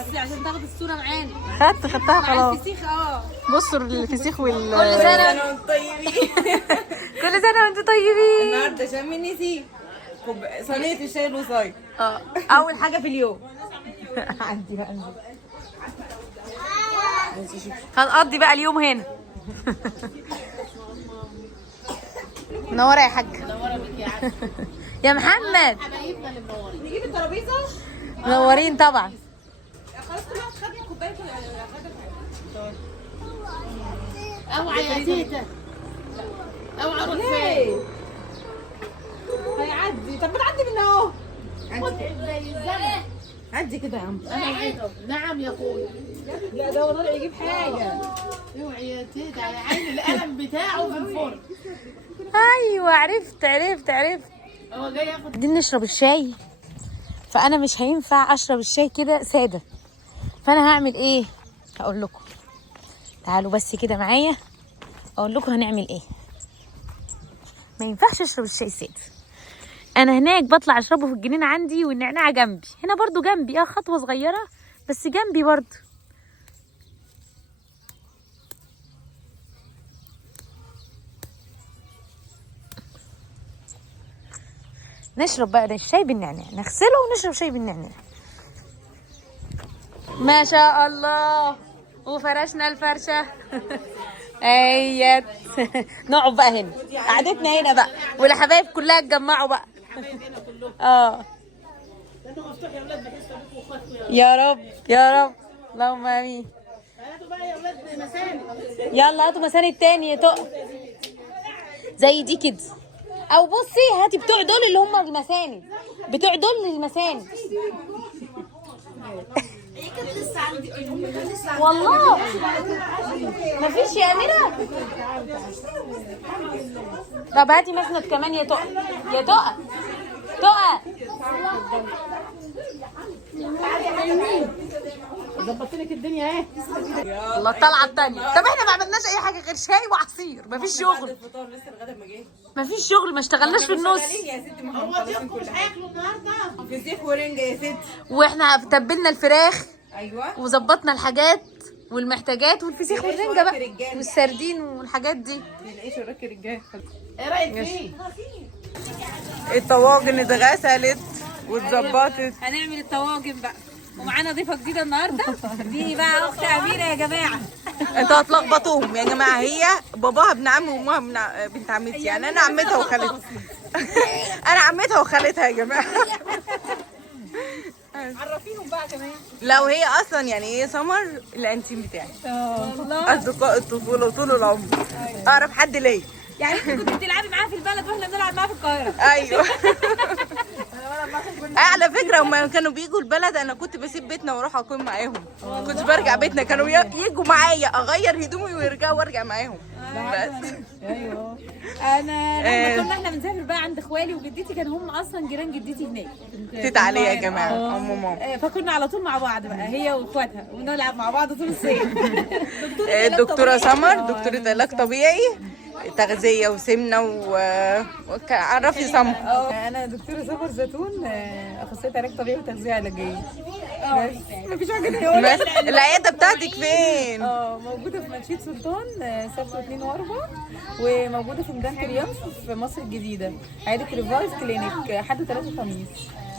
بصي عشان تاخد الصوره معانا. خدتها خلاص. الفسيخ بصوا الفسيخ كل سنه وانتم طيبين. كل سنه وانتم طيبين. النهارده شم النسيم صينيه الشاي الوصاي. اول حاجه في اليوم. عندي بقى هنقضي بقى اليوم هنا. منوره يا حاج. منوره بيك يا عم. يا محمد حبايبنا اللي منورين. نجيب الترابيزه. منورين طبعا. خلاص كل واحد خد كوبايه. اوعى يا تيتا. اوعى رفاي. هيعدي. طب بتعدي من اهو. زي الزمن. عدي كده يا عم. نعم يا اخويا. لا ده والله يجيب حاجه. اوعي يا تيتا يا عيني القلم بتاعه في الفرن. ايوه عرفت. هو جاي ياخد. عايزين نشرب الشاي، فانا مش هينفع اشرب الشاي كده ساده، فانا هعمل ايه؟ هقول لكم. تعالوا بس كده معايا اقول لكم هنعمل ايه. ما ينفعش اشرب الشاي ساده. انا هناك بطلع اشربه في الجنينه عندي، والنعناع جنبي هنا برضو جنبي، خطوه صغيره بس جنبي برضو. نشرب بقى الشاي بالنعناع، نغسله ونشرب شاي بالنعناع. ما شاء الله. وفرشنا الفرشه. ايت. نقعد بقى هنا، قعدتنا هنا بقى، والحبايب كلها اتجمعوا بقى. يا رب يا رب اللهم امين. هاتوا بقى يا اولاد مساند. يلا هاتوا مساند تاني يا تقى زي دي كده، او بصي هاتي بتوع دول اللي هم المساند، بتوع دول المساند. والله مفيش يا أميرة. طب هاتي مسند كمان يا تقى. يا تقى ظبطت لك الدنيا اهي. الله الطلعه التانية. طب احنا ما عملناش اي حاجه غير شاي وعصير، مفيش شغل. الفطار لسه الغدا ما جاش. مفيش شغل، ما اشتغلناش في النص. يا ستي ما هو ضيوفكم مش هياكلوا النهارده؟ فسيخ ورنجه يا ستي. واحنا تبلنا الفراخ ايوه وظبطنا الحاجات والمحتاجات والفسيخ والرنجه بقى والسردين والحاجات دي. العيش وراك الرجاله. ايه رايك فيه؟ الطواجن اتغسلت واتظبطت. هنعمل الطواجن بقى، ومعانا ضيفه جديده النهارده. دي بقى اخت اميره يا جماعه. انتوا هتلخبطوهم يا جماعه. هي باباها ابن عمي وامها بنت عمتي، يعني انا عمتها وخالتها. انا عمتها وخالتها يا جماعه. عرفيهم بقى كمان. لو هي اصلا يعني ايه سمر الانتيم بتاعي. والله اصدقاء الطفوله وطول العمر. اقرب حد ليا. يعني انت كنت بتلعبي معاها في البلد واحنا بنلعب معاها في القاهره. ايوه. على فكره هم كانوا بيجوا البلد انا كنت بسيب بيتنا واروح اكون معاهم، ما كنتش برجع بيتنا، كانوا يجوا معايا اغير هدومي ويرجعوا وارجع معاهم. بس ايوه. انا لما كنا احنا بنسافر بقى عند اخوالي وجدتي، كانوا هم اصلا جيران جدتي هناك. تيت عليا يا جماعه ام ماما. فكنا على طول مع بعض بقى هي واخواتها، ونلعب مع بعض طول الصيف. الدكتوره سمر دكتوره علاج طبيعي تغذيه وسمنه عرفي سمر. انا دكتوره سمر زيتون، اخصائيه علاج طبيعي وتغذيه علاجيه. بس مفيش حاجه تانية. بس العياده بتاعتك فين؟ موجوده في منشيه سلطان، سبت واثنين واربع، وموجوده في ميدان تريومف في مصر الجديده، عياده ريفايف كلينيك، حد 3 وخميس.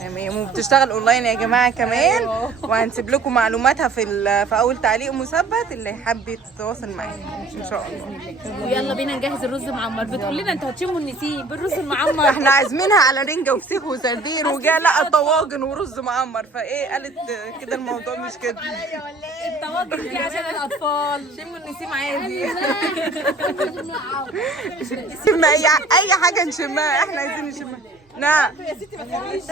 تمام. وبتشتغل اونلاين يا جماعه كمان. وهنسيب لكم معلوماتها في اول تعليق مثبت اللي حابب يتواصل معانا ان شاء الله. ويلا بينا نجهز الرز المعمر. بتقول لنا انتوا هتشموا النسيم بالرز المعمر. احنا عازمينها على رنجه وفسيخ وسردين، وجا لقى طواجن ورز معمر، فايه قالت كده الموضوع مش كده. الطواجن دي عشان الاطفال. شموا النسيم عادي. نشم اي حاجه نشمها، احنا عايزين نشمها. نعم يا ستي ما تخافيش.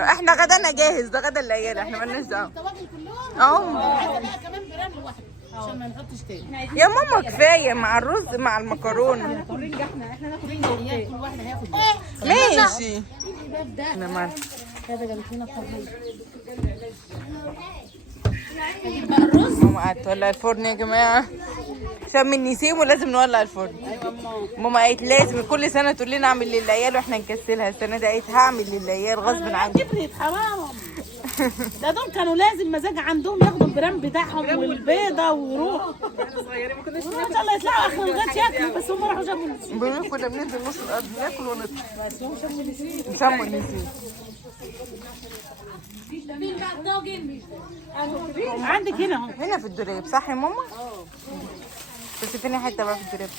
احنا غدانا جاهز، ده غدا العيال، احنا مالناش دعوه. الطواجن كلهم. اهو عايزه بقى كمان برام لوحده عشان ما نحطش تاني. يا ماما كفايه مع الرز مع المكرونه. رنجة احنا ناخد رنجة كل واحد هياخد ماشي. الباب ده. انا معاك. هذا جابت لنا الطبيخ. ماما قاعده تولع الفرن يا جماعه. شم النسيم ولازم نولع الفرن. ايوه ماما قالت لازم كل سنه تقول لنا اعمل للعيال واحنا نكسلها. السنه دي قالت هعمل للعيال غصب عني. كبرت حرام. ده دول كانوا لازم مزاج عندهم ياخدوا الجرام بتاعهم والبيضه ويروحوا ما شاء الله يطلعوا اخر الغد ياكلوا، بس هم راحوا جابوا النسيم. بيقولوا كنا بننزل نص الارض ناكل ونطلع. نسموا النسيم. عندك هنا اهو. هنا في الدولاب صح يا ماما؟ بس فين حته بقى في الدولاب؟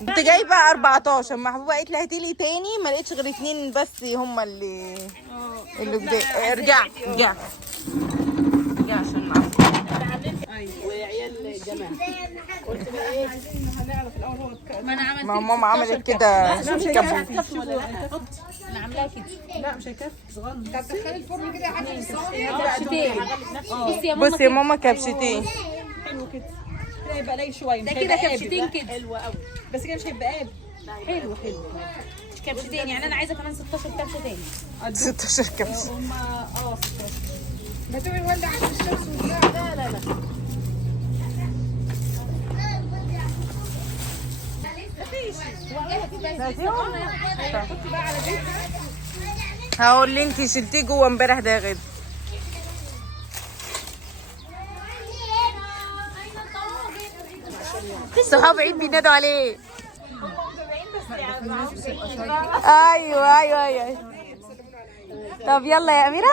كنت جايبه 14 محبوبه قالت لي هاتي لي تاني، ما لقيتش غير 2 بس هم اللي قدام. ارجعي عشان نعرف. وعيال الجماعه ما انا عملت ما ماما عملت كده كبوت. انا عاملاها كده. لا مش هيكفي صغير. دخلي الفرن كده حاجه كبشتين. بصي يا ماما بصي يا ماما كبشتين. حلو كده هيبقى قليل شويه، ده كده كبشتين كده. حلوه قوي بس كده مش هيبقى قابل. حلو مش كبشتين يعني انا عايزه كمان 16 كبشه تاني. 16 كبشه. هم 16. ما تقولي ولع عند الشمس وبتاع. لا هقول لي انتي شلتيه جوه امبارح ده يا غدا. صحاب عيد بينادوا عليه. ايوه. طب يلا يا اميره،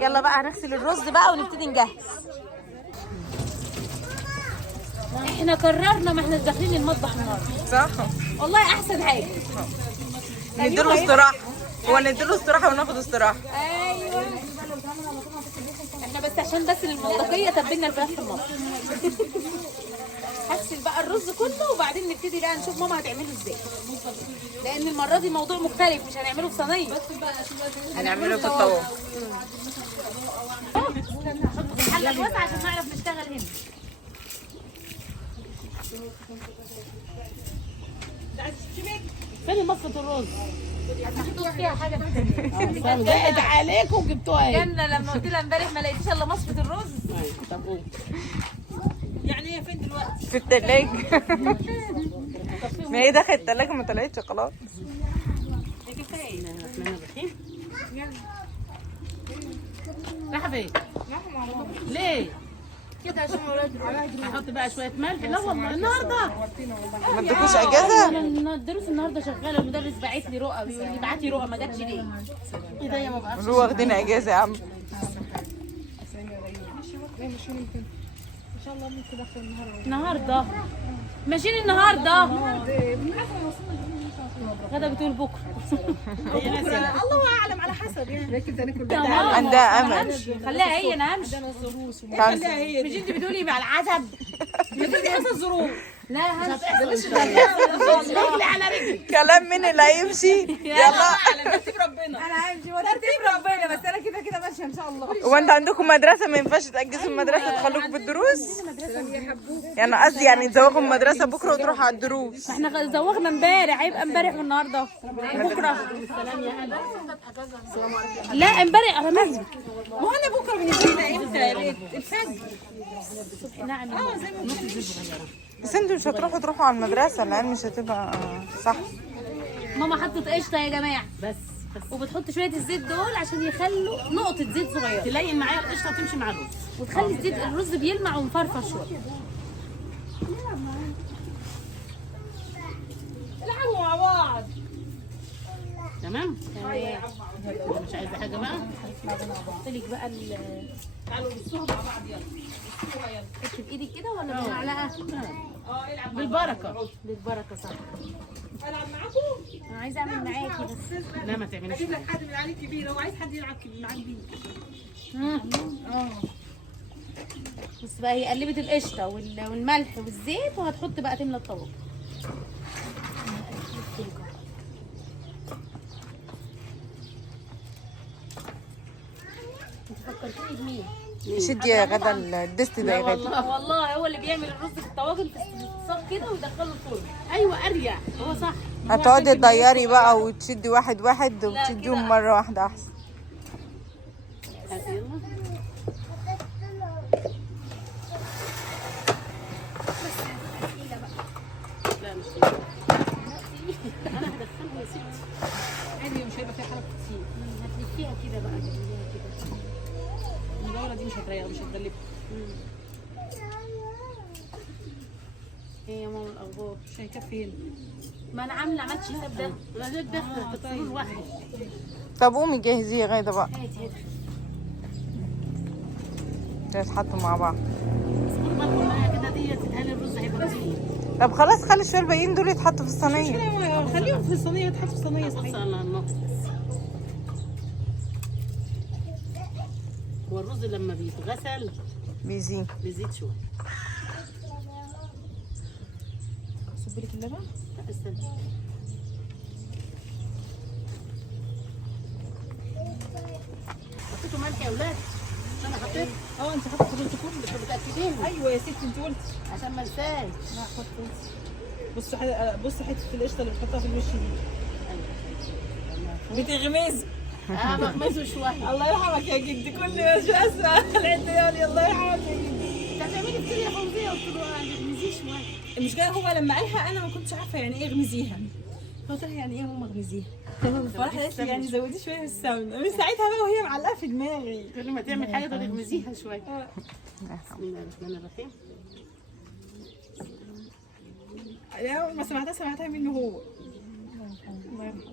يلا بقى هنغسل الرز بقى ونبتدي نجهز. احنا قررنا ما احنا داخلين المطبخ النهارده. صح، والله احسن حاجه. نديله استراحه. هو نديله استراحه وناخد استراحه. ايوه احنا بس عشان بس المنطقيه تبلنا الفراخ في النص. هغسل بقى الرز كله وبعدين نبتدي بقى نشوف ماما هتعمله ازاي، لان المره دي موضوع مختلف، مش هنعمله في صينيه، هنعمله في الطاوله. الحله الواسعه عشان نعرف نشتغل هنا. فين مصفة الرز؟ محطوط فيها حاجه زقت عليكم جبتوها ايه؟ جنة لما قلت لها امبارح ما لقيتيش الا مصفة الرز. طب قوم. يعني هي فين دلوقتي؟ في التلاجة. ما هي دخلت التلاجة ما طلعتش خلاص. رايحة فين؟ ليه؟ كده عشان هحط بقى شوية ملح. لا والله النهارده ما ادوكوش اجازة؟ انا الدروس النهارده شغاله، المدرس باعت لي رؤى، بيقول لي بعتي رؤى ما جاتش ليه؟ ايديا ما بقاش. رو واخدين اجازة يا عم. النهارده ماشيين النهارده. غدا بتقول بكره. الله اعلم على حسب يعني. عندها امل. خليها هي، انا همشي. خليها هي مش انت بتقولي على العزب؟ بتحصل الظروف. لا همشي. رجلي على رجلي. كلام مين اللي هيمشي؟ يلا. على ترتيب ربنا. انا همشي وترتيب ربنا، بس انا كده كده ماشيه ان شاء الله. هو انت عندكم مدرسة ما ينفعش تأجزوا المدرسة تخلوكوا في الدروس؟ يعني قصدي يعني تزوغوا المدرسة بكرة وتروحوا على الدروس. احنا زوغنا امبارح، هيبقى امبارح والنهارده بكره. لا امبارح رمزي. ما هو انا بكره بالنسبه لي امتى؟ الفجر. نعم. بس انتوا مش هتروحوا على المدرسة، العيال مش هتبقى صح. ماما حطت قشطه يا جماعه، بس وبتحط شويه الزيت دول عشان يخلوا نقطه زيت صغيره، تلين معايا القشطه تمشي مع الرز. وتخلي الزيت الرز بيلمع ومفرفر شويه. العبوا مع بعض. تمام؟ مش عايزه حاجه بقى؟ احط لك بقى تعالوا نصوها مع بعض يلا. اكتب بايدك كده ولا بالمعلقه؟ العب بالبركه. بالبركه صح. العب معاكم؟ انا عايزه اعمل معاكي بس. لا ما تعمليش. اجيب لك حد من العيال الكبيره، هو عايز حد يلعب معاك بيه. بس بقى هي قلبت القشطه والملح والزيت، وهتحط بقى تملى الطبق. انت فكرتيني بمين؟ شدي يا غدا الدست ده يا غدا. والله هو اللي بيعمل الرز في الطواجن في الصاج كده ويدخله الفرن. ايوه اريح، هو صح. هتقعدي تضيري بقى وتشدي واحد وتشديهم مرة واحدة احسن. هاتي يلا. لا مش انا هدخلها يا ستي. عادي مش هيبقى فيها حركه كتير. هتلفيها كده بقى، هتلفيها كده. المدوره دي مش هتريح مش هتغلبها. ايه يا ماما الاخبار؟ مش هيكفي هنا. ما انا عملت حساب ده، انا ليه داخله تدخلوا لوحدي. طب قومي جهزيه يا غاده بقى هاتي يتحطوا مع بعض. اصبروا بالكم معايا كده، دي تتهني الرز هيبقى كتير. طب خلاص خلي شويه الباقيين دول يتحطوا في الصينيه. خليهم في الصينيه يتحطوا في الصينيه بص صحيح. على النقص. هو الرز لما بيتغسل بيزين. بيزيد شويه. صب لك اللبن. لا استنى. حطيتوا ملح يا ولاد؟ انا حطيت. انت حاطه في الرز كله. انتوا متاكدين؟ ايوه يا ستي انت قلتي. عشان ما انساش. لا حط بص حته القشطه اللي بتحطها في الوش دي. بتغمز. مغمزه شويه. الله يرحمك يا جدي، كل ما اسمع العيال الله يرحمك يا جدي. انت هتعملي كتير يا فوزيه، قلت له اغمزيه شويه. المشكله هو لما قالها انا ما كنتش عارفه يعني ايه اغمزيها. قلت لها يعني ايه ماما اغمزيها؟ فراحت قالت لي يعني زودي شويه في السمنه. من ساعتها بقى وهي معلقه في دماغي. كل ما تعمل حاجه تقول اغمزيها شويه. بسم الله الرحمن الرحيم. اول ما سمعتها منه هو. الله يرحمه.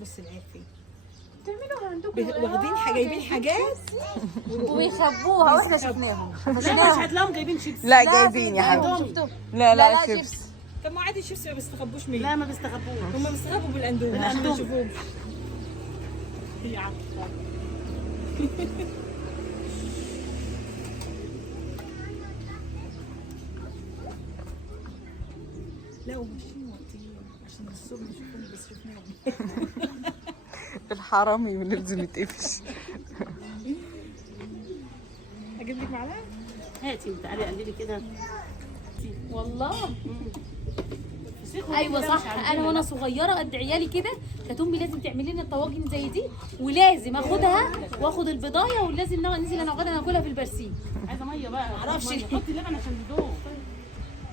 بص العيب فين. بتعملوها عندكم واخدين جايبين حاجات وبيخبوها واحنا شفناهم. لا مش هتلاقيهم جايبين شيبس. لا جايبين يا حبيبي. شفتوه. لا شيبس. طب ما عادي الشيبس ما بيستخبوش مني. لا ما بيستخبوش. هم بيستخبوا بالاندومي عشان ما يشوفوهمش. هي عارفه. لا وماشيين موطيين عشان الصبح يشوفوهم بس شفناهم. الحرامي ولازم يتقفش. اجيب لك معلقه؟ هاتي تعالي قللي كده. والله ايوه صح. انا وانا صغيره قد عيالي كده كانت امي لازم تعمل لنا طواجن زي دي، ولازم اخدها واخد البضايه، ولازم ننزل انا واخدها ناكلها في البرسيم. عايزه ميه بقى. معرفش. حطي لبن عشان يدوب.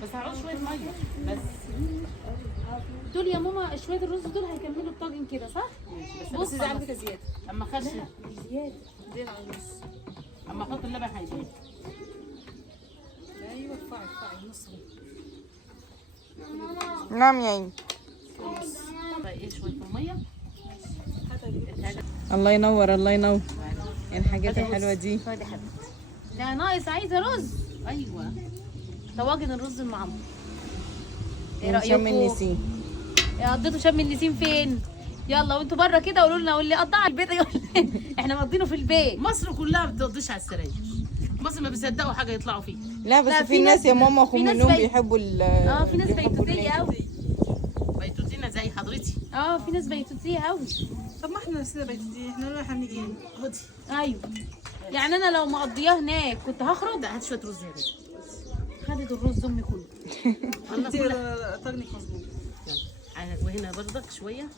بس هعوز شويه ميه بس. دول يا ماما شويه الرز دول هيكملوا الطاجن كده صح؟ بص دي على فكره زياده. اما خش زياده. زياده على النص. اما احط اللبن هيزيد. ايوه ارفعي النص اهو. نعم يا عيني. طيب ايه شويه الميه. الله ينور الله ينور. الحاجات الحلوه دي. خدي يا حبيبتي. ده ناقص عايزه رز. ايوه طواجن الرز المعمر. ايه شم رايكم؟ النسيم. قضيتوا شم النسيم فين؟ يلا وانتوا بره كده قولوا لنا، واللي قضى البيت يقول احنا مقضينه في البيت. مصر كلها بتقضيش على السراير. مصر ما بيصدقوا حاجه يطلعوا فيه. لا بس لا، في ناس يا ماما في ناس منهم بيحبوا في ناس بيتوتيه قوي. بيتوتينا زي حضرتي. في ناس بيتوتيه قوي. طب ما احنا نفسنا بيتوتيه، احنا نروح هنيجي هنا. خدي. ايوه يعني انا لو مقضياه هناك كنت هخرج. ده هات شويه رز يا بنتي. خدت الرز امي كله. والله انت كلها. طاجنك مظبوط. يلا وهنا برضك شويه.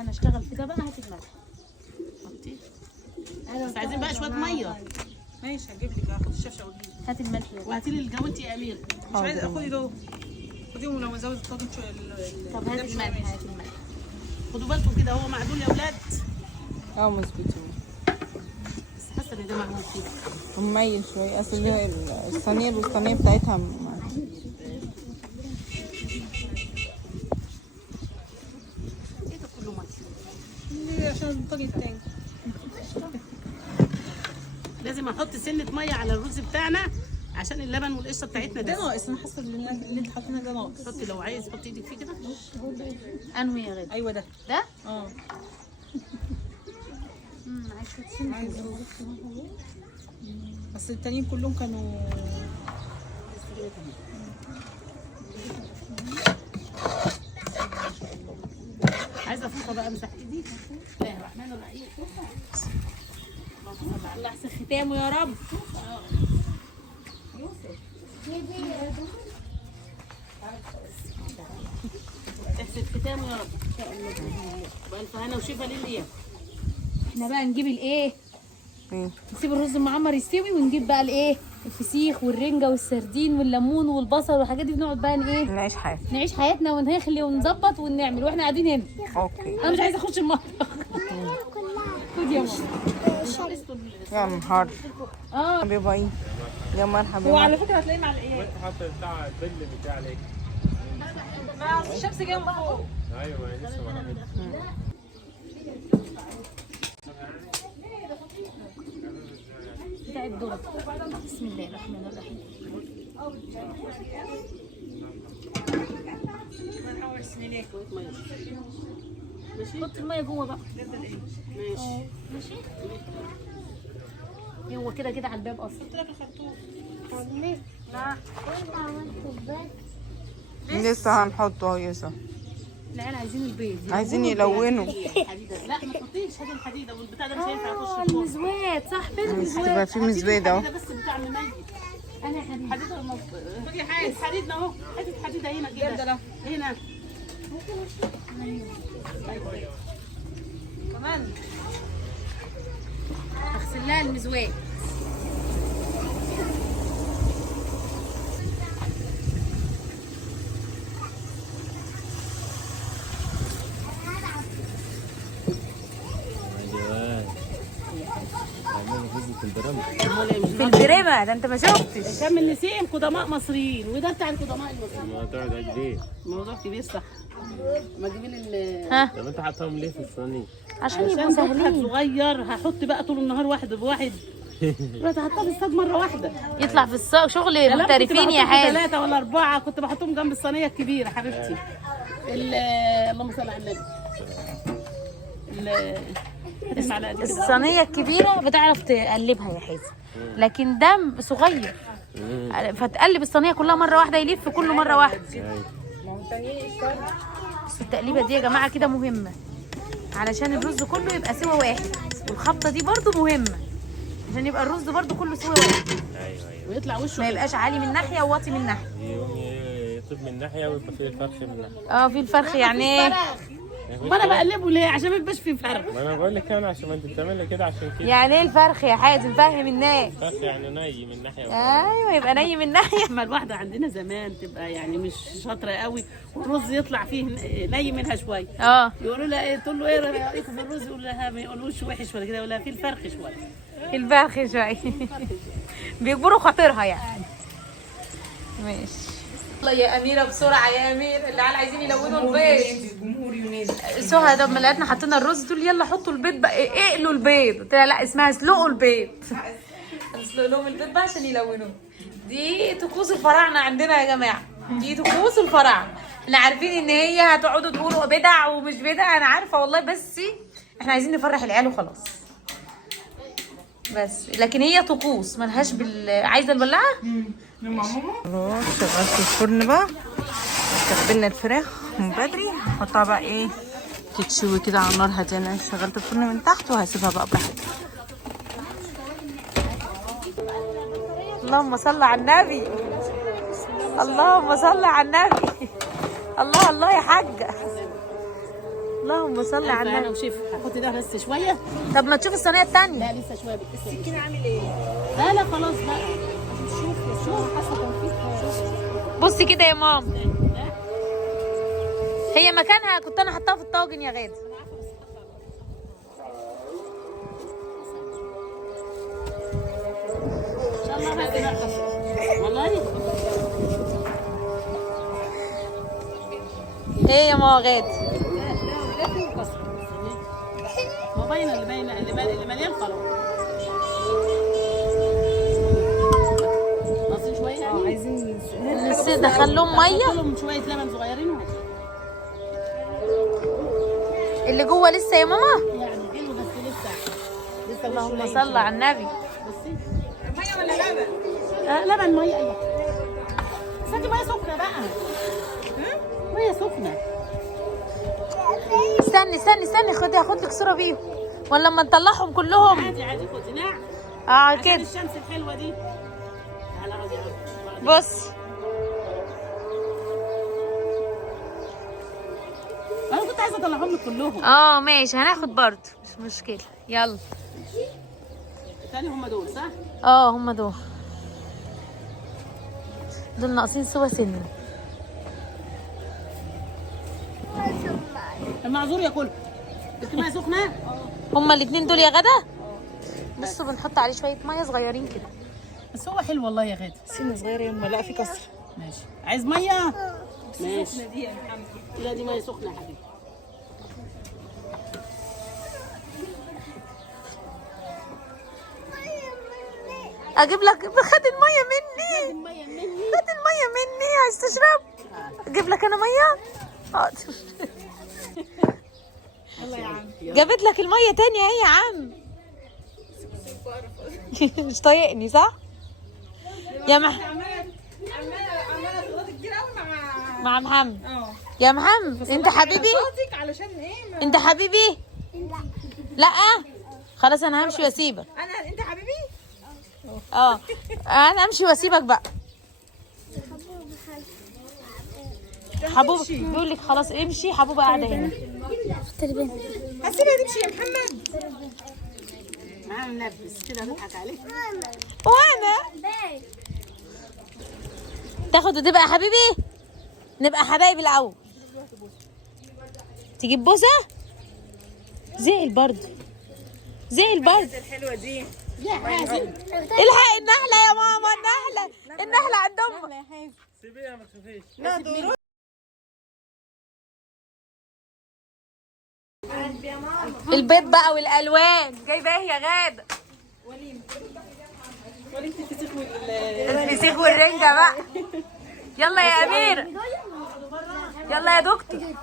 انا اشتغل في ده بقى. هات الملح. حطي. بس عايزين بقى شويه ميه. ماشي هجيب لك هاخد الشفشه واجيب. هات الملح يا وهاتي لي الجوانتي يا امير. مش عايزه خدي دول. خديهم لو زود الطاجن شويه. طب هات الملح. هات الملح. خدوا بالكم كده هو معدول يا اولاد. مظبوطين. بس حاسه ان ده معمول كده. مميل شويه اصل هي الصينيه والصينيه بتاعتها ايه ده كله ميه. عشان الطاجن التاني. لازم احط سنه ميه على الرز بتاعنا عشان اللبن والقشطه بتاعتنا ده ده. ناقص. انا حاسه اللي انت حاطينها ده ناقص. حطي لو عايز حطي ايدك فيه كده. انوي يا غدا. ايوه ده. ده؟ اه عايز شويه سن. عايزه. بس التانيين كلهم كانوا. عايزه افوطه بقى مسح ايدي. بسم الله الرحمن الرحيم. الله يحسن ختامه يا رب. احسن ختامه يا رب ان شاء الله. بألف هنا وشفا للي ياكل. احنا بقى نجيب الايه؟ ايه نسيب الرز المعمر يستوي ونجيب بقى الايه؟ الفسيخ والرنجه والسردين والليمون والبصل والحاجات دي، بنقعد بقى ايه نعيش حياتنا. نعيش حياتنا ونخلي ونظبط ونعمل واحنا قاعدين هنا. اوكي. انا مش عايزه اخش المطبخ. خد يا ماما. يا نهار. باي باي. يا مرحبا. وعلى فكره هتلاقيه مع الايام. وانت حاطه بتاع الظل بتاع ليه؟ ما الشمس جايه من فوق. ايوه ما هي لسه ما عملتش. بتاع الدور. بسم الله الرحمن الرحيم. حط الميه جوه بقى. ماشي. هو كده كده على الباب اصلا. لسه هنحطه اهو. يسا العيال عايزين البيض. عايزين يلونوا. لا ما تحطيش هذه الحديده والبتاع ده مش هينفع يخش الفرن. المزوات صح. فين المزوات؟ تبقى في مزويد اهو. ده بس بتاع مميز. انا حديد. حديده خدي حديدنا اهو. حته حديده هنا كده. هنا كمان اغسل لها المزوات. في البريمة ده انت ما شفتش. شم النسيم قدماء مصريين وده بتاع القدماء المصريين. الموضوع ده كبير. موضوع كبير صح. ما تجيبي لي ها طب انت حاطاهم ليه في الصينيه؟ عشان يبقوا عشان سهلين. صغير هحط بقى طول النهار واحد بواحد. دلوقتي هحطها في الصاج مره واحده. يطلع في السوق شغل محترفين يا حاج. 3 ولا 4 كنت بحطهم جنب الصينيه الكبيره حبيبتي. اللهم صل على النبي. المعلقه دي كده. الصينية الكبيرة بتعرف تقلبها يا حازم، لكن ده صغير فتقلب الصينية كلها مرة واحدة، يلف كله مرة واحدة. بس التقليبة دي يا جماعة كده مهمة علشان الرز كله يبقى سوا واحد، والخبطة دي برضو مهمة عشان يبقى الرز برضو كله سوا واحد. ايوه ويطلع وشه ما يبقاش عالي من ناحية وواطي من ناحية. يقوم يطيب من ناحيه ويبقى فيه الفرخ من ناحيه. في الفرخ يعني ايه؟ ما انا بقلبه ليه؟ عشان ما يبقاش فيه فرق. ما انا بقول لك انا عشان ما انت بتعملي كده عشان كده. يعني ايه الفرخ يا حازم؟ فهم الناس. الفرخ يعني ني من ناحيه ايوه يبقى ني من ناحية. اما الواحده عندنا زمان تبقى يعني مش شاطره قوي والرز يطلع فيه ني منها شويه. يقولوا لها ايه؟ تقول له ايه رايكم في الرز؟ يقول لها ما يقولوش وحش ولا كده، يقول لها في الفرخ شويه. الفرخ شوية. بيجبروا خاطرها يعني. ماشي. يلا يا أميرة بسرعة يا أمير، العيال عايزين يلونوا البيض. جمهور يونان. سهى لما لقيتنا حطينا الرز تقول يلا حطوا البيض بقى، اقلوا البيض. قلت لها لا اسمها اسلقوا البيض. هنسلق لهم البيض بقى عشان يلونوه. دي طقوس الفراعنة عندنا يا جماعة، دي طقوس الفراعنة. احنا عارفين ان هي هتقعدوا تقولوا بدع ومش بدع، انا عارفة والله، بس احنا عايزين نفرح العيال وخلاص. بس لكن هي طقوس ملهاش عايزة البلاعة؟ خلاص شغلت الفرن بقى. تبلنا الفراخ من بدري، هحطها بقى ايه تتشوي كده على النار هاديه. انا شغلت الفرن من تحت وهسيبها بقى براحتها. اللهم صل على النبي، اللهم صل على النبي. الله الله يا حاجة، اللهم صل على انا النبي. وشيف هحط ده بس شويه. طب ما تشوف الصينية التانية. لا لسه شويه السكينه عامل ايه؟ لا خلاص بقى. شوف حاسه تنفيذ. بصي كده يا ماما، هي مكانها كنت انا حطاها في الطاجن يا غادة. ان شاء الله بس بقى. والله ايه يا ماما غادة؟ ما باينه اللي مليان خلاص. ناقصين شويه يعني. عايزين لسه دخل لهم ميه. لهم شويه لبن صغيرين وهات. اللي جوه لسه يا ماما. يعني حلو بس لسه اللهم صل على النبي. بصي ميه ولا لبن؟ لبن ميه. ايوه بس انت ميه سخنه بقى. ميه سخنه. استني خدي، هاخد لك صوره بيهم ولا اما نطلعهم كلهم. عادي خدي نعم. كده الشمس الحلوه دي. تعالى اقعدي بصي. انا كنت عايزه اطلعهم لك كلهم. ماشي هناخد برضه مش مشكله. يلا تاني هم دول صح؟ هم دول. دول ناقصين سوا سنه. المعذور ياكل. انت ما سخنه؟ هما الاتنين دول يا غدا. بصوا بنحط عليه شويه ميه صغيرين كده. بس هو حلو والله يا غدا. سنه صغيره يما، لا في كسر. ماشي. عايز ميه؟ ماشي. لا دي ميه سخنه يا حبيبي. اجيب لك، خد الميه مني، خد الميه مني، عايز تشرب؟ اجيب لك انا ميه؟ حاضر. يلا يا عم. جابت لك الميه تاني اهي يا عم. مش طايقني صح؟ يا عماله تغلطي كتير قوي مع محمد. يا محمد انت حبيبي؟ علشان ايه؟ انت حبيبي؟ لا خلاص انا همشي واسيبك. انت حبيبي؟ انا امشي واسيبك بقى. حبوب بيقول لك خلاص امشي. حبوبه قاعده هنا. هسيبها تمشي يا محمد. معاه منبس كده نضحك عليك. وانا تاخد وتبقى يا حبيبي. نبقى حبايب الاول. تجيب بوسه. زعل برضه، زعل برضه. الحلوه دي الحق النحله يا ماما، النحله عند امك. سيبيها ما تخافيش. لا دور. البيض بقى والالوان جايبه ايه يا غاده؟ الفسيخ والرنجه بقى. يلا يا امير، يلا يا دكتور.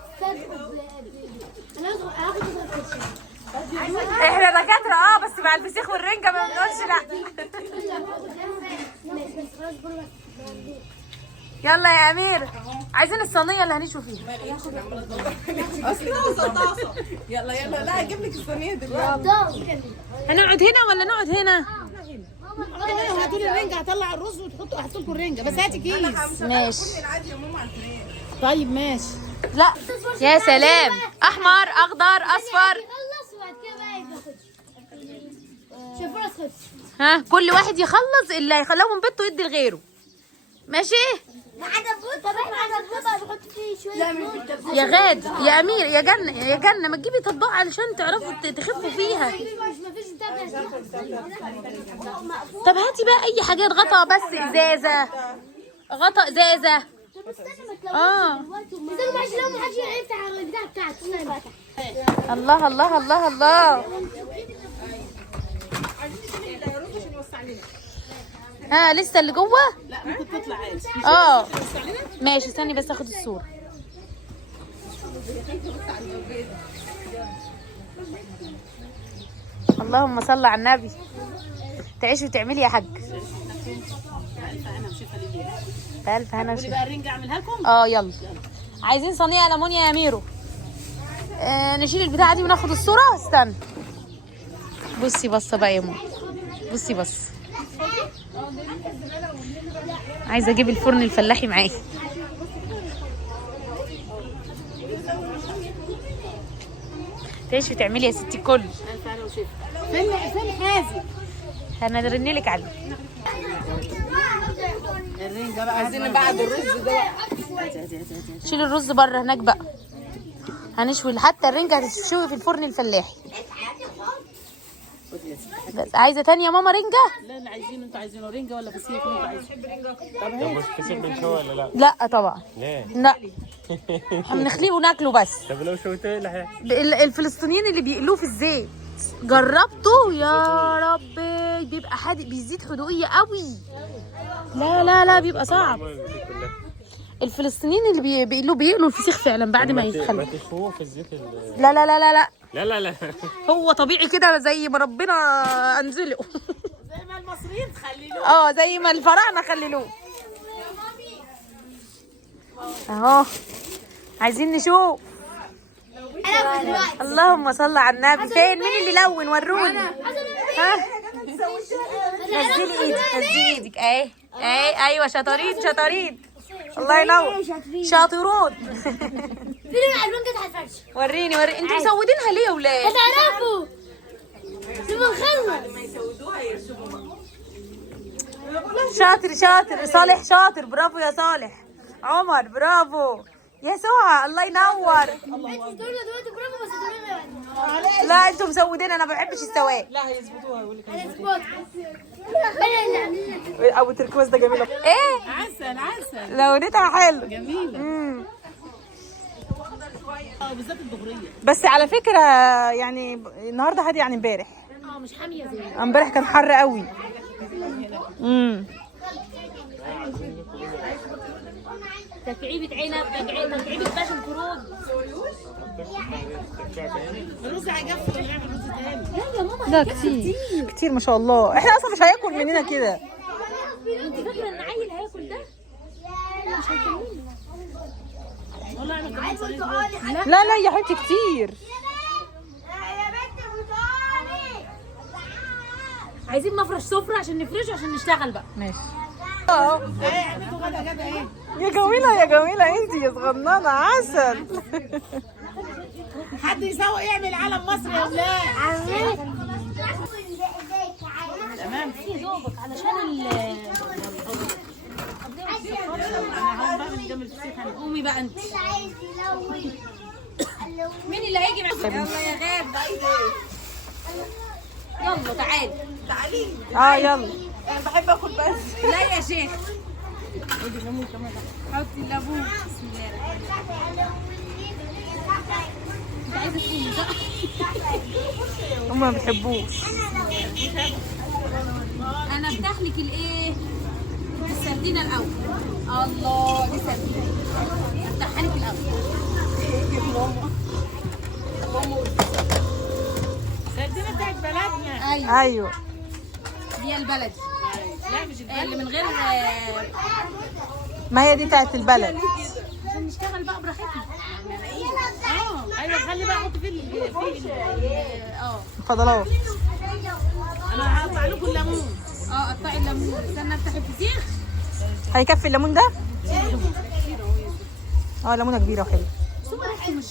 احنا دكاتره بس مع الفسيخ والرنجه ما بنقولش لا. يلا يا امير، عايزين الصينيه اللي هنشوي فيها. يلا لا هجيب لك الصينيه دلوقتي. هنقعد هنا ولا نقعد هنا؟ هاتوا لي الرنجه، هطلع الرز وتحطوا احط لكم الرنجه، بس هاتي كيس. ماشي. طيب ماشي. لا يا سلام، احمر اخضر اصفر. ها كل واحد يخلص اللي هيخلوه من بيته يدي لغيره. ماشي يا غاد يا امير يا جنه ما تجيبي اطباق علشان تعرفوا تخفوا فيها. طب هاتي بقى اي حاجات. غطا بس ازازه، غطا ازازه. الله الله الله الله. لسه اللي جوه. لا ممكن تطلع عادي. ماشي استني بس اخد الصوره. اللهم صل على النبي. تعيشي وتعملي يا حاج. بألف هنا وشفا. بقى الرنجة اعملها لكم. يلا. عايزين صينيه ألمونيا يا ميرو. نشيل البتاعه دي وناخد الصوره. استنى بصي بصه بقى يا ماما، بصي بص. عايزه اجيب الفرن الفلاحي معايا. تعيشي وتعملي يا ستي الكل. فين حازم؟ هنرن لك عليه. الرنجة بقى عايزين بعد الرز ده. شيلي الرز بره هناك بقى. هنشوي حتى الرنجة هتشوي في الفرن الفلاحي. بس عايزه تانية يا ماما رنجة؟ لا اللي عايزينه. انتوا عايزينه رنجة ولا فسيخ؟ انتوا عايزينه. طب مش فسيخ بنشوي ولا لا؟ لا طبعا. ليه؟ لا هنخليه وناكله بس. طب لو شويتوه ايه اللي هيحصل؟ الفلسطينيين اللي بيقلوه في الزيت جربته يا ربي، بيبقى حادق، بيزيد حدوقية قوي. لا لا لا بيبقى صعب. الفلسطينيين اللي بيقلوا الفسيخ فعلا بعد ما يتخلى. ما تشوفوه في الزيت لا لا لا لا لا لا لا لا. هو طبيعي كده زي ما ربنا انزله. زي ما المصريين خللوه. زي ما الفراعنه خللوه. اهو عايزين نشوف. اللهم صل على النبي. فين مين اللي لون؟ وروني. نزلي ايدك، نزلي ايدك. اهي ايوه شطارين شطارين. الله ينور شاطرون. وريني انتوا مسودينها ليه يا ولاد؟ هتعرفوا شوفوا الخلوة. شاطر شاطر صالح، شاطر، برافو يا صالح. عمر برافو يا سهى، الله ينور. لا انتم مسودين، انا ما بحبش السواق. لا هيظبطوها، يقول لك ابو تركواز ده جميل. ايه عسل عسل. لونتها حلو. جميله. بالذات الدغريه. بس على فكره يعني النهارده هادي عن امبارح. مش حاميه زي امبارح كان حر قوي. تكعيبة عنب، تكعيبة باشا الفروض. الرز هيجفف ونعمل رز تاني. لا يا ماما لا كتير كتير ما شاء الله. احنا اصلا مش هياكل مننا كده. انت فاكره ان عيل هياكل ده؟ مش هيكمل. والله انا كمان صليت لا لا يا حبيبتي كتير. عايزين مفرش سفرة عشان نفرشه عشان نشتغل بقى. ماشي. ايه عملتوا غدا ايه؟ يا جميله يا جميله انت يا صغننه عسل. حد يسوق يعمل علم مصر يا ولاد. تمام. يا دوبك علشان انا هقوم بقى من جنب الفسيخ. قومي بقى انت. مين اللي هيجي معاكي؟ يلا يا غاب. يلا تعالي. يلا. انا بحب اكل بس. لا يا شيخ. حطي الليمون. بسم الله الرحمن الرحيم. انت عايزه تقومي صح؟ هم ما بيحبوش. انا افتح لك الايه؟ السردينه الاول. الله دي سردينه. افتحها لك الاول. سردينه بتاعت بلدنا. ايوه دي البلدي. لا مش اللي من غير ما هي دي بتاعت البلد. عشان نشتغل بقى براحتنا. ايوه خلي بقى احط فيه الفضلات. انا هقطع لكم الليمون. قطعي الليمون. استنى افتح الفسيخ. هيكفي الليمون ده؟ ليمونه كبيره وحلوه. بس هو ريحته مش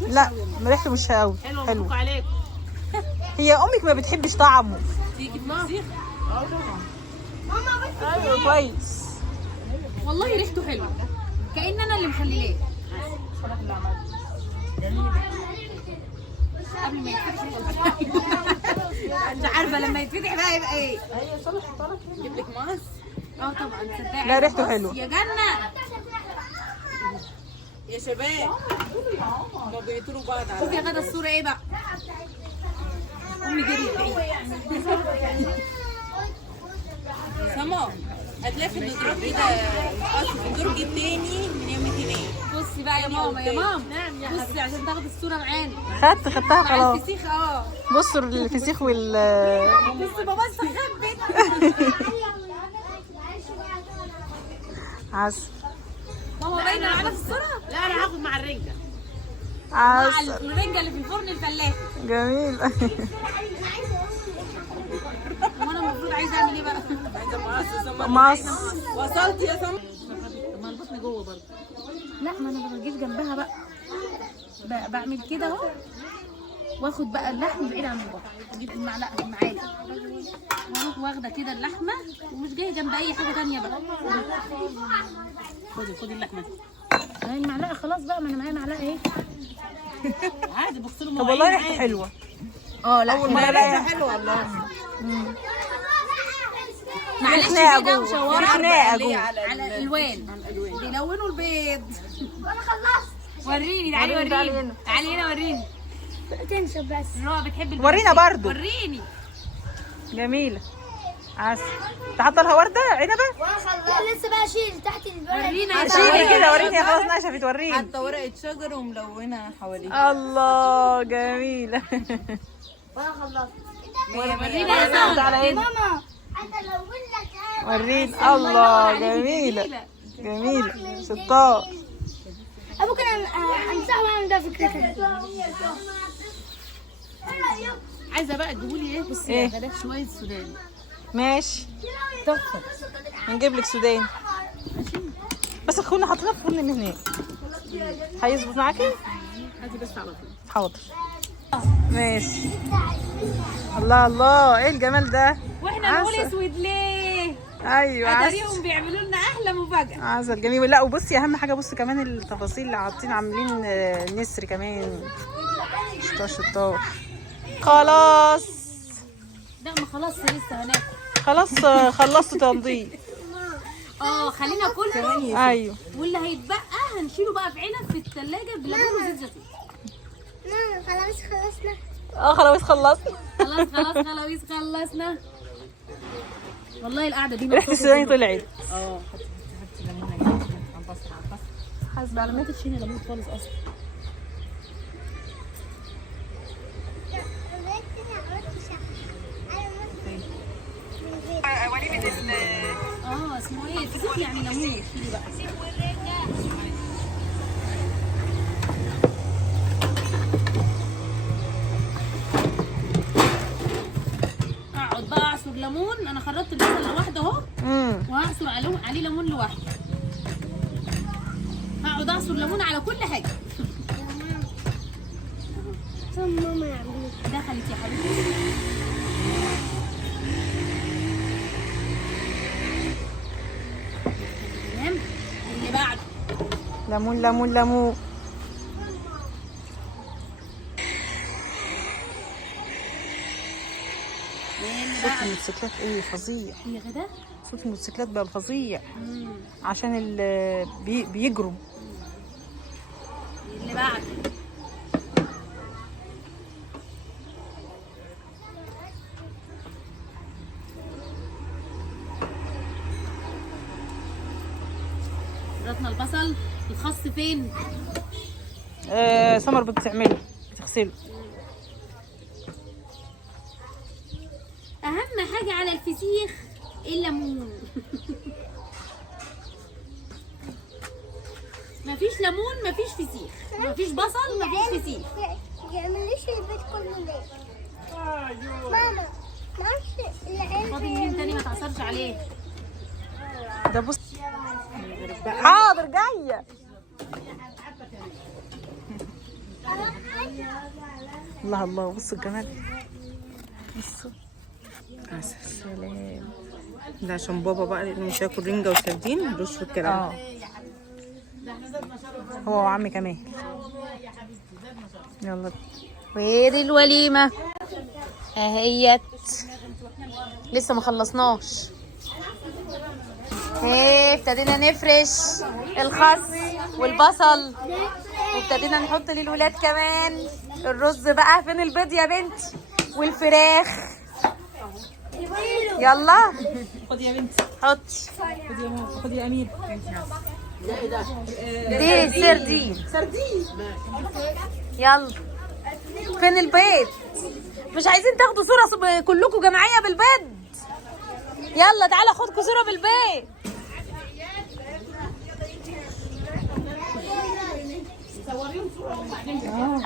لا ريحته مش قوي. حلو حلو. مبروك عليكم. هي امك ما بتحبش طعمه. تيجي بفسيخ. ايوه كويس. والله ريحته حلوه. كأن انا اللي مخلياه. قبل ما يتفتح. مش عارفه لما يتفتح بقى يبقى ايه. اجيب لك ماس. طبعا تصدقي. لا ريحته حلوه. يا جنة. يا شباب ما بيقتلوا بعض على شوفي يا غدا الصورة ايه بقى. امي جريت بعيد. سما هتلاقي في الدرج كده في الدرج التاني من يوم التنين. بصي بقى يا ماما يا ماما. بصي عشان تاخدي الصورة معانا. خدتها مع خلاص. الفسيخ. بصوا الفسيخ بصي بابا استخبت. عسل ماما باينة معانا في الصورة. لا انا هاخد مع الرنجه. مع عسل الرنجة اللي في الفرن الفلاحي. جميل. وانا المفروض عايزة اعمل ايه بقى؟ مص. وصلت يا سما. ما البطن جوه برضه. لا ما انا بجيب جنبها بقى بعمل كده اهو. واخد بقى اللحم بعيد عن البطن. اجيب المعلقه المعالق واروح واخده كده اللحمه ومش جايه جنب اي حاجه تانية بقى. خدي اللحمه دي. هي المعلقه خلاص بقى. ما انا معايا معلقه اهي. عادي بص له طب والله ريحته حلوه. لا اول مره الاقيها حلوه والله. معلش خناقة كده جوه. وشوارع خناقة جوه. على الالوان. بيلونوا البيض. وريني تعالي وريني. تعالي هنا وريني. تنشف بس. الرؤى بتحب البيض. ورينا برضو. وريني. جميله عسل. تحط لها ورده عنبه. لسه بقى شيل تحت البلد. ورينا يا شيلي سارة. كده وريني خلاص نشفت. وريني. حتى ورقه شجر وملونه حواليها. الله جميله. وانا خلصت. ورينا يا سارة. على هنا. ماما انت لو بدك وريني. الله جميله جميله. 16. ممكن امسحه واعمل ده فكرتك. عايزه بقى تجيبوا لي ايه؟ بصي إيه؟ يا غدا شويه سوداني. ماشي تحفه. هنجيب لك سوداني. بس اخونا حاطينها في فرن من هناك. هيظبط معاكي؟ هاتي بس على طول. حاضر. ماشي. الله الله ايه الجمال ده. واحنا نقول اسود ليه؟ ايوه اتاريهم بيعملوا لنا احلى مفاجاه. عسل جميل. لا وبصي اهم حاجه، بصي كمان التفاصيل اللي حاطين، عاملين نسر كمان، شطار. خلاص لا ما خلاص لسه هناكل. خلاص خلصت تنظيف. خلينا كله. ايوه واللي هيتبقى هنشيله بقى في علب في الثلاجه بليمون وزيت زيتون. خلاص خلصنا. خلاص خلصنا. خلاص خلصنا. والله القعده دي ريحه السوداني طلعت. حطي ليمونه كده على البصل. حاسبه على ما تشيلي ليمون خالص اصلا. اسمه ايه؟ الفسيخ يعني ليمون. شيلي بقى. اقعد بقى اعصر ليمون. انا خرطت البصل لوحده اهو، وهعصر عليه ليمون لوحده. هقعد اعصر ليمون على كل حاجه. ماما يعملوا دخلت يا حبيبتي. تمام. اللي بعده ليمون ليمون ليمون. صوت الموتوسيكلات ايه فظيع. هي غدا. صوت الموتوسيكلات بقى فظيع عشان بيجروا. اللي بعده رطنا البصل. الخس فين؟ سمر بتعمله، بتغسله. اهم حاجه على الفسيخ الليمون. مفيش ليمون مفيش فسيخ، مفيش بصل مفيش فسيخ. يعملوش البيت كله ليه؟ ماما معرفش العيال فاضل مين تاني ما تعصرش عليه؟ ده بص. حاضر جايه. الله الله، بصوا الجمال. بصوا عسل. سلام. ده عشان بابا بقى لانه مش هياكل رنجه وسردين ملوش في الكلام. هو وعمي كمان. يلا. وادي الوليمه اهيت. لسه ما خلصناش. ابتدينا نفرش الخس والبصل، وابتدينا نحط للولاد كمان الرز. بقى فين البيض يا بنتي والفراخ؟ يلا خدي يا بنتي. حطي. خدي يا ماما. خدي يا امير. دي سردين. يلا فين البيض؟ مش عايزين تاخدوا صورة كلكم جماعية بالبيض؟ يلا تعالى خدكوا صورة بالبيض.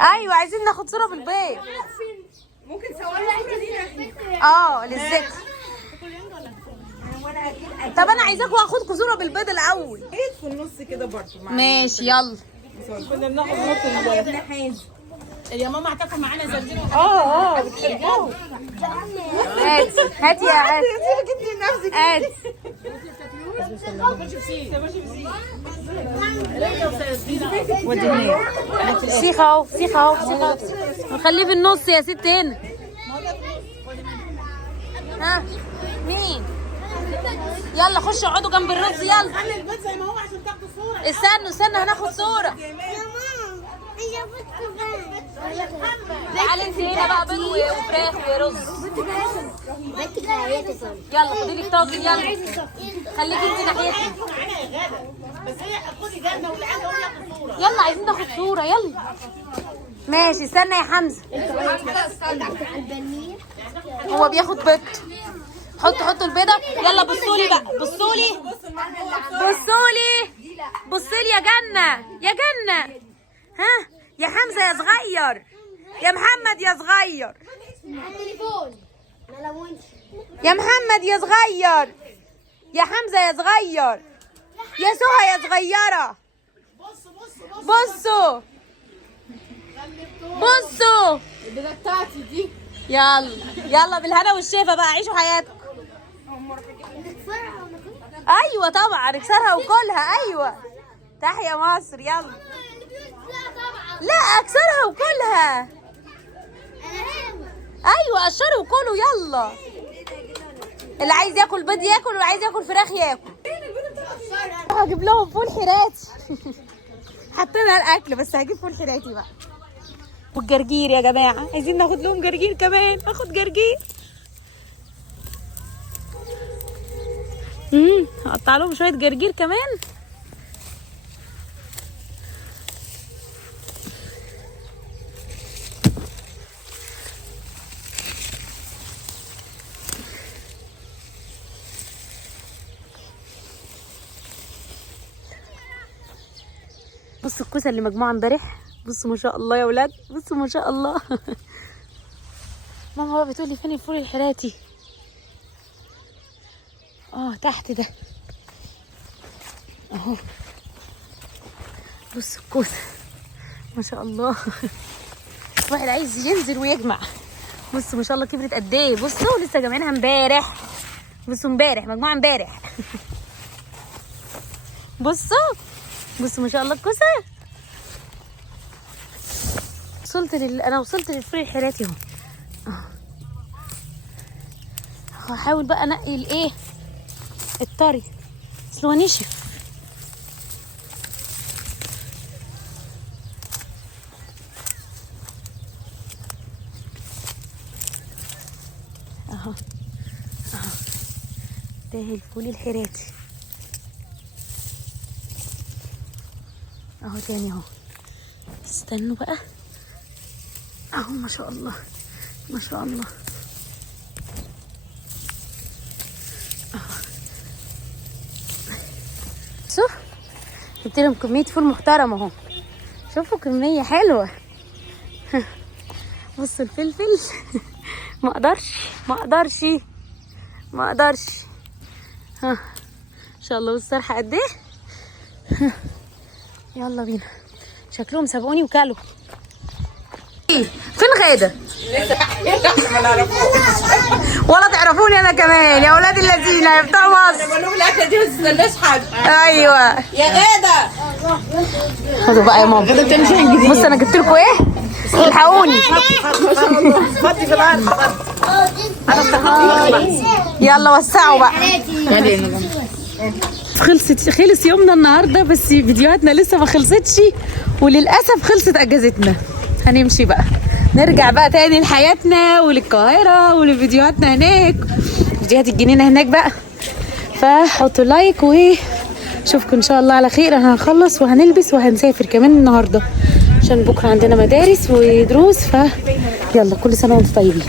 ايوه عايزين ناخد صورة بالبيض. ممكن تصوري الصورة دي؟ للذكر. طب انا عايزاكوا اخدكوا صورة بالبيض الاول. في النص كده برضه. ماشي يلا. كنا بناخد نص نحاس. يا ماما هتاكل معانا زردين. بتحبوه. هاتي يا جبتي لنفسك. ودي هناك. سيخ اهو. نخليه في النص يا ست هنا. ها مين؟ يلا خشوا اقعدوا جنب الرز. يلا خلي البيت زي ما هو عشان تاخدوا صورة. استنوا هناخد صورة. تعالي انت هنا بقى بيض وفراخ ورز. يلا خدي لك طاجن. يلا خليكي انت ناحيتي. بس هي خدي جنة والعيال هم ياخدوا صورة. يلا عايزين ناخد صورة. يلا ماشي. استنى يا حمزة. هو بياخد بيض. حطوا البيضة. يلا بصولي بقى. بصولي يا جنة. ها يا حمزة يا صغير، يا محمد يا صغير، التليفون ما لونش. يا محمد يا صغير، يا حمزة يا صغير، يا سهى يا صغيرة. بصوا البيضة بتاعتي دي. يلا بالهنا والشفا بقى. عيشوا حياتكم. ايوه طبعا اكسرها وكلها. ايوه تحيا مصر يلا. لا اكسرها وكلها. ايوه قشري وكلوا يلا. اللي عايز ياكل بيض ياكل واللي عايز ياكل فراخ ياكل. هجيب لهم فول حراتي. حطينا الاكل بس هجيب فول حراتي بقى. والجرجير يا جماعه عايزين ناخد لهم جرجير كمان. اخد جرجير. هقطع لهم شويه جرجير كمان. بصوا الكوسه اللي مجموعه امبارح. بصوا ما شاء الله يا ولاد. بصوا ما شاء الله. ماما بقى بتقولي فين الفول الحراتي. تحت ده اهو. بصوا الكوسه ما شاء الله. واحد عايز ينزل ويجمع. بصوا ما شاء الله كبرت قد ايه. بصوا لسه جامعينها امبارح. بصوا امبارح مجموعه امبارح. بصوا ما شاء الله الكوسه. انا وصلت للفول الحراتي اهو. هحاول بقى انقي الايه الطري اصل هو نشف. اهو ده الفول الحراتي اهو. تاني اهو. استنوا بقى اهو. ما شاء الله ما شاء الله اهو. شوف جبت لهم كميه فول محترمه اهو. شوفوا كميه حلوه. بصوا الفلفل. ما اقدرش ها ان شاء الله. والصرحه قد ايه. يلا بينا. شكلهم سبقوني وكلوا. فين غاده؟ ولا تعرفوني انا كمان يا اولاد الذين يا بتوع مصر. بقول لهم الاكله دي ما تستناش حد. ايوه يا غاده خدوا بقى يا ماما. غاده بتعمل شاي جديد. بص انا جبت لكم ايه. الحقوني. ما شاء الله. فضي في الارض. يلا وسعوا بقى. خلص يومنا النهارده بس فيديوهاتنا لسه ما خلصتش وللاسف خلصت اجازتنا. هنمشي بقى نرجع بقى تاني لحياتنا وللقاهره ولفيديوهاتنا هناك. فيديوهات الجنينه هناك بقى. فحطوا لايك وشوفكم ان شاء الله على خير. انا هنخلص وهنلبس وهنسافر كمان النهارده عشان بكره عندنا مدارس ودروس. يلا كل سنه وانتم طيبين.